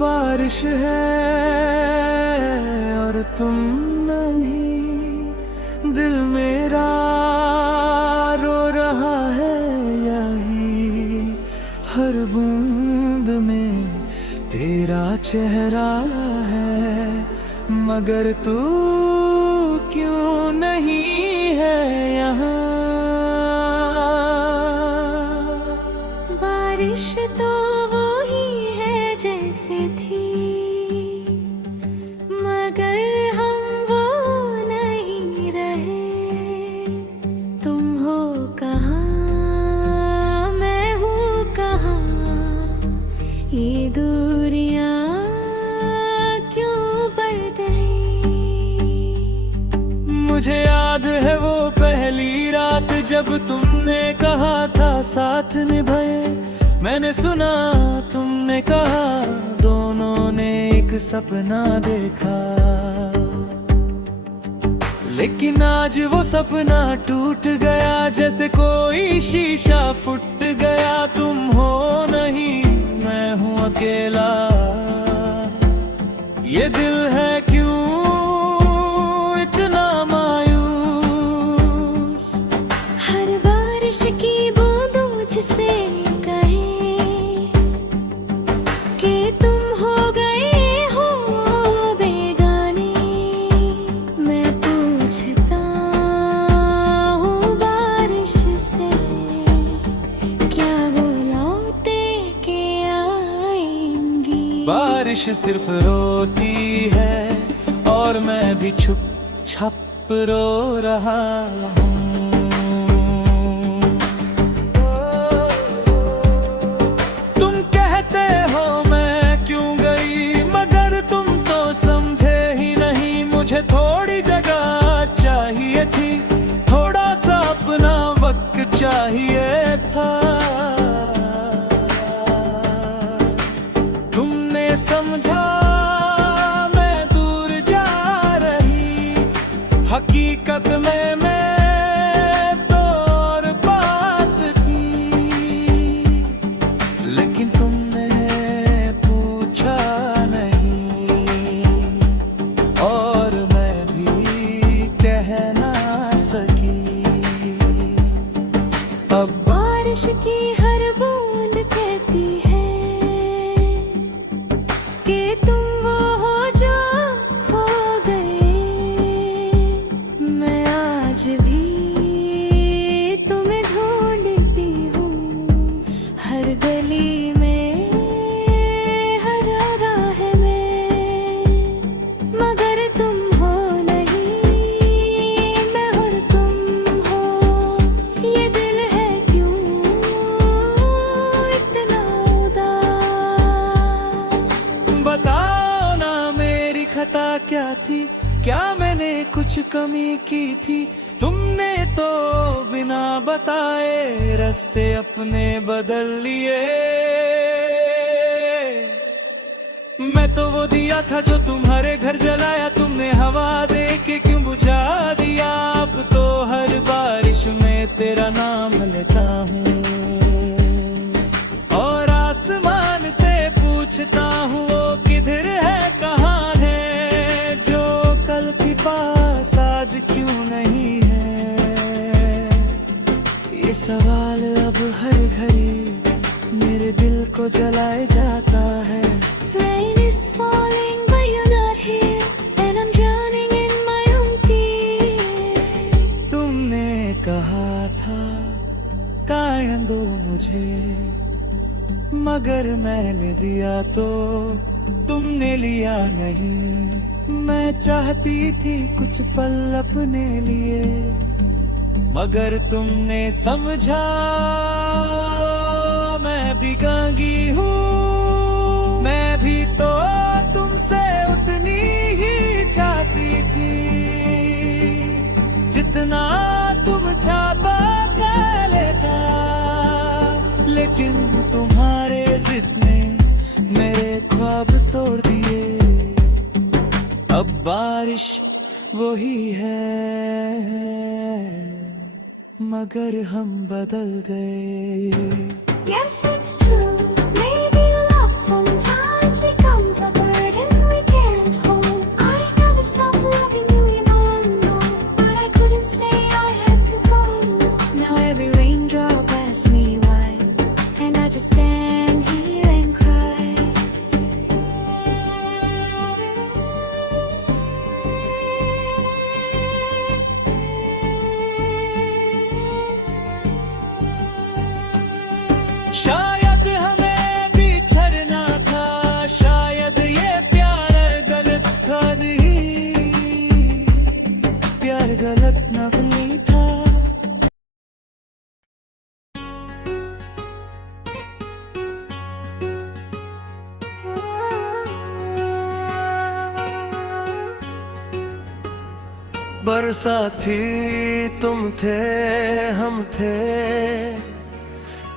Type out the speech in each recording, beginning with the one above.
बारिश है और तुम नहीं, दिल मेरा रो रहा है यही, हर बूंद में तेरा चेहरा है, मगर तू क्यों नहीं है यहाँ। बारिश तो वो ही है जैसे थी, मगर हम वो नहीं रहे। तुम हो कहाँ, मैं हूँ कहाँ, ये दूरियां क्यों बढ़ गई। मुझे याद है वो पहली रात जब तुमने कहा था साथ निभाए। मैंने सुना तुमने कहा दोनों ने एक सपना देखा, लेकिन आज वो सपना टूट गया जैसे कोई शीशा फूट गया। तुम हो नहीं, मैं हूँ अकेला, ये दिल है क्यों इतना मायूस। हर बारिश की बूंद मुझसे कहे कि तुम हो गए हो बेगाने। मैं पूछता हूँ बारिश से, क्या वो लौटे के आएंगी। बारिश सिर्फ रोती है और मैं भी छुप छप रो रहा हूँ। तुम कहते हो मैं क्यों गई, मगर तुम तो समझे ही नहीं। मुझे थोड़ी जगह चाहिए थी, थोड़ा सा अपना वक्त चाहिए था। तुमने समझा मैं दूर जा रही, हकीकत में मैं तो और पास थी। लेकिन तुमने पूछा नहीं और मैं भी कह ना सकी। अब बारिश की हर बूंद कहती है कि तुम वो हो जो खो गए। मैं आज भी तुम्हें ढूंढती हूँ, हर गली में, हर राह में, मगर तुम हो नहीं, मैं और तुम हो। ये दिल है क्यों इतना उदास। बताओ ना मेरी खता क्या थी, क्या मैंने कुछ कमी की थी। तुमने तो बिना बताए रास्ते अपने बदल लिए। मैं तो वो दिया था जो तुम्हारे घर जलाया, तुमने हवा दे के क्यों बुझा दिया। अब तो हर बारिश में तेरा नाम लेता हूँ और आसमान से पूछता हूँ वो किधर है, कहाँ है, जो कल के पास आज क्यों नहीं है। ये सवाल अब हर घड़ी मेरे दिल को जलाए जाता है। Rain is falling but you're not here, and I'm drowning in my own tears. तुमने कहा था कायम दो मुझे, मगर मैंने दिया तो तुमने लिया नहीं। मैं चाहती थी कुछ पल अपने लिए, मगर तुमने समझा मैं भी गांगी हूँ। मैं भी तो तुमसे उतनी ही चाहती थी जितना तुम चाहता पहले था। लेकिन तुम्हारे जिद ने मेरे ख्वाब तोड़ दिए। अब बारिश वही है, मगर हम बदल गए। Yes, it's true. Maybe love sometimes becomes to stand here and cry. शायद हमें बिछड़ना था, शायद ये प्यार गलत था नहीं, प्यार गलत नहीं था। बरसाती तुम थे हम थे,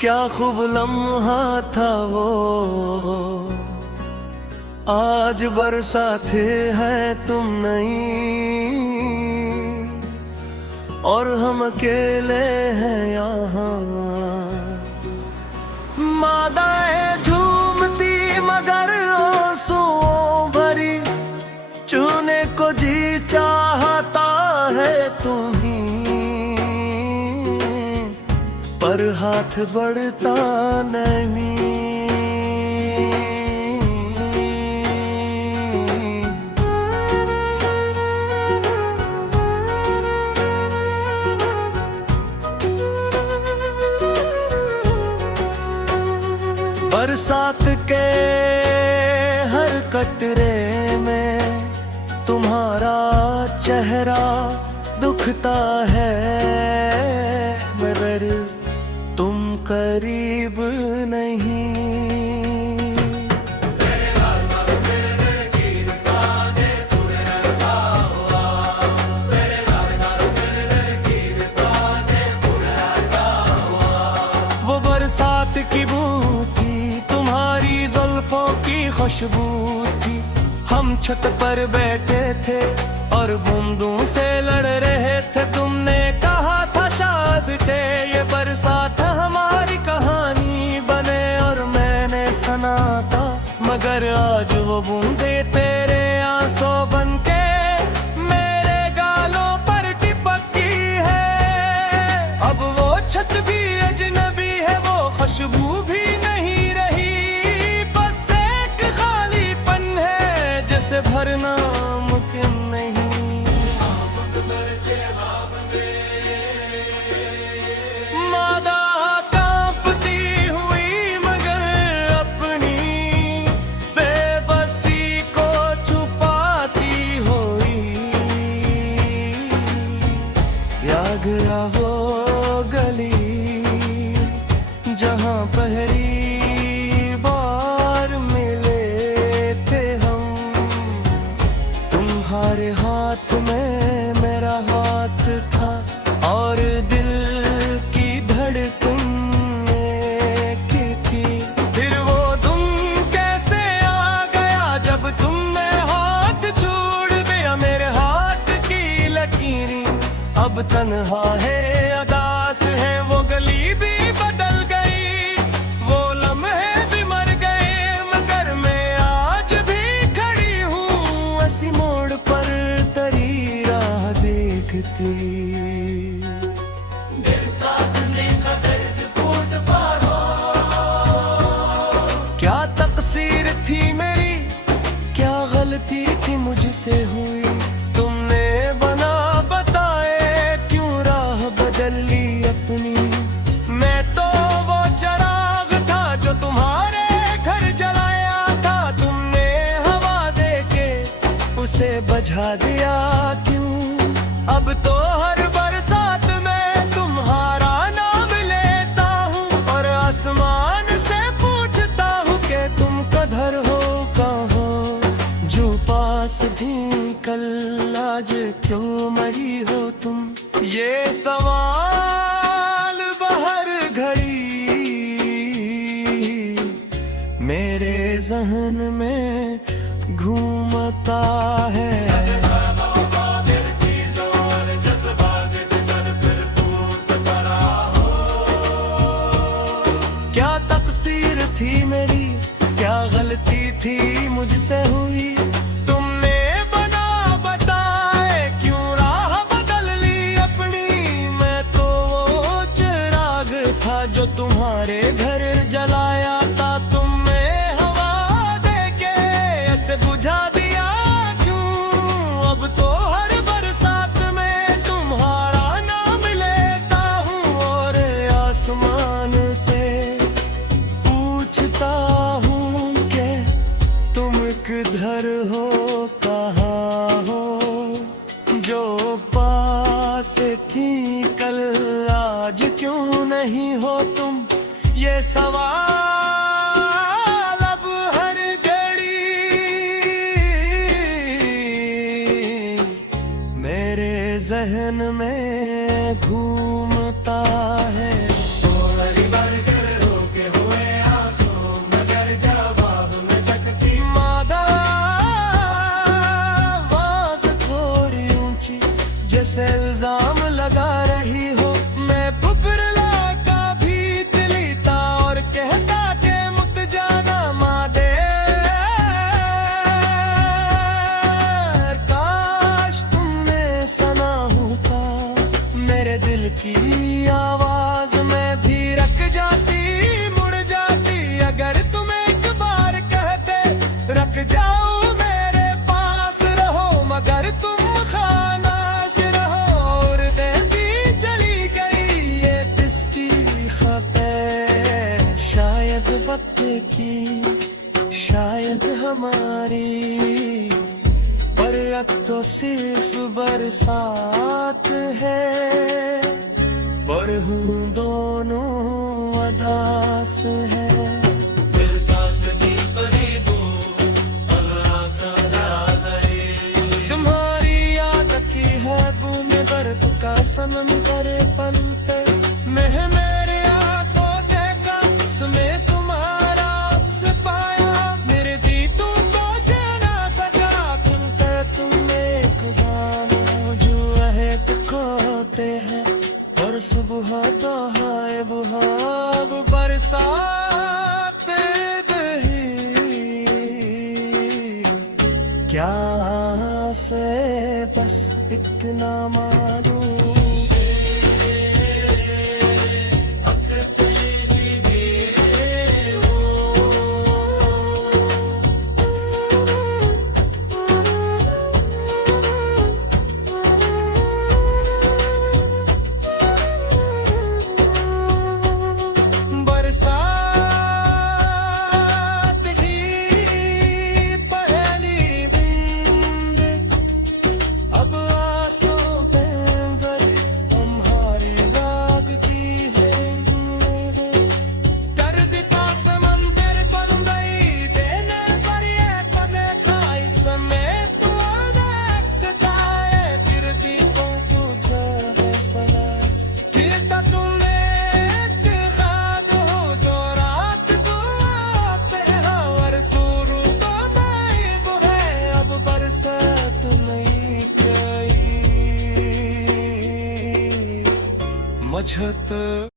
क्या खूब लम्हा था वो। आज बरसाते हैं तुम नहीं, और हम अकेले हैं यहाँ। मादाएं झूमती मगर आंसुओं भरी, छूने को जी चाहता है तुम्ही, पर हाथ बढ़ता नहीं। बरसात के हर कटरे में तुम्हारा चेहरा दुखता है, मगर तुम करीब नहीं। वो बरसात की बूंद थी, तुम्हारी जुल्फों की खुशबू थी। हम छत पर बैठे थे और बूंदों से लड़ रहे थे। तुमने कहा था शायद के ये बरसात हमारी कहानी बने, और मैंने सुना था, मगर आज वो बूंदे तेरे आंसू बनके मेरे गालों पर टिपकी है। अब वो छत भी अजनबी है, वो खुशबू भी नहीं रही, बस एक खालीपन है जिसे भरना मुमकिन नहीं। मादा कांपती हुई मगर अपनी बेबसी को छुपाती हुई, याद आ वो गली जहाँ पहली बार मिले थे हम। तुम्हारे हाथ में मेरा हाथ था, और दिल की धड़कन एक थी। फिर वो तुम कैसे आ गया जब तुमने हाथ छोड़ दिया मेरे हाथ की लकीरें। अब तन्हा है, अदास है, वो गली भी बदल गई, वो लम्हे भी मर गए, मगर मैं आज भी खड़ी हूँ ऐसी मोड़ पर तेरी राह देखती। क्या तकसीर थी मेरी, क्या गलती थी मुझसे हुई, तुमने बना बताए क्यों राह बदल ली अपनी। मैं तो वो चराग था जो तुम्हारे घर जलाया था, तुमने हवा देके उसे बुझा दिया क्यों। अब तो हर बरसात में तुम्हारा नाम लेता हूँ, और आसमान से पूछता हूँ कि तुम कधर हो कहाँ। जो पास थी कल आज क्यों मरी हो तुम, ये सवाल बहर घड़ी मेरे जहन में घूमता है। क्या तकसीर थी मेरी, क्या गलती थी मुझसे हुई, तुमने बना बताए क्यों राह बदल ली अपनी। मैं तो वो चिराग था जो तुम्हारे घर जलाया ढूंढता हूँ कि तुम किधर हो, कहाँ हो। जो पास थी कल आज क्यों नहीं हो तुम, ये सवाल अब हर घड़ी मेरे जहन में घूमता है। जैसे इल्जाम लगा रही हो, मैं फुफरला का भी दिलीता और कहता के मुत जाना मादे। काश तुमने सुना होता मेरे दिल की आवाज, मैं भी रख जाती, मुड़ जाती। अगर तुम एक बार कहते रख जाओ मेरे पास रहो, मगर तुम खामोश रहो और देती चली गई ये पिस्ती खतें। शायद वक्त की, शायद हमारी, पर अब तो सिर्फ बरसात है। पर हूँ दोनों अदास है। तुम्हारी याद की है भूमि दर्द का सनम करे पनते। मैं मेरे आंखों देखा समय तुम्हारा से पाया, मेरे दी तुमको जाना सका। तुमते तुमने गुजारो जो है खोते हैं, और सुबह तो है बुहाब बरसात दही। क्या से बस इतना मालूम मझत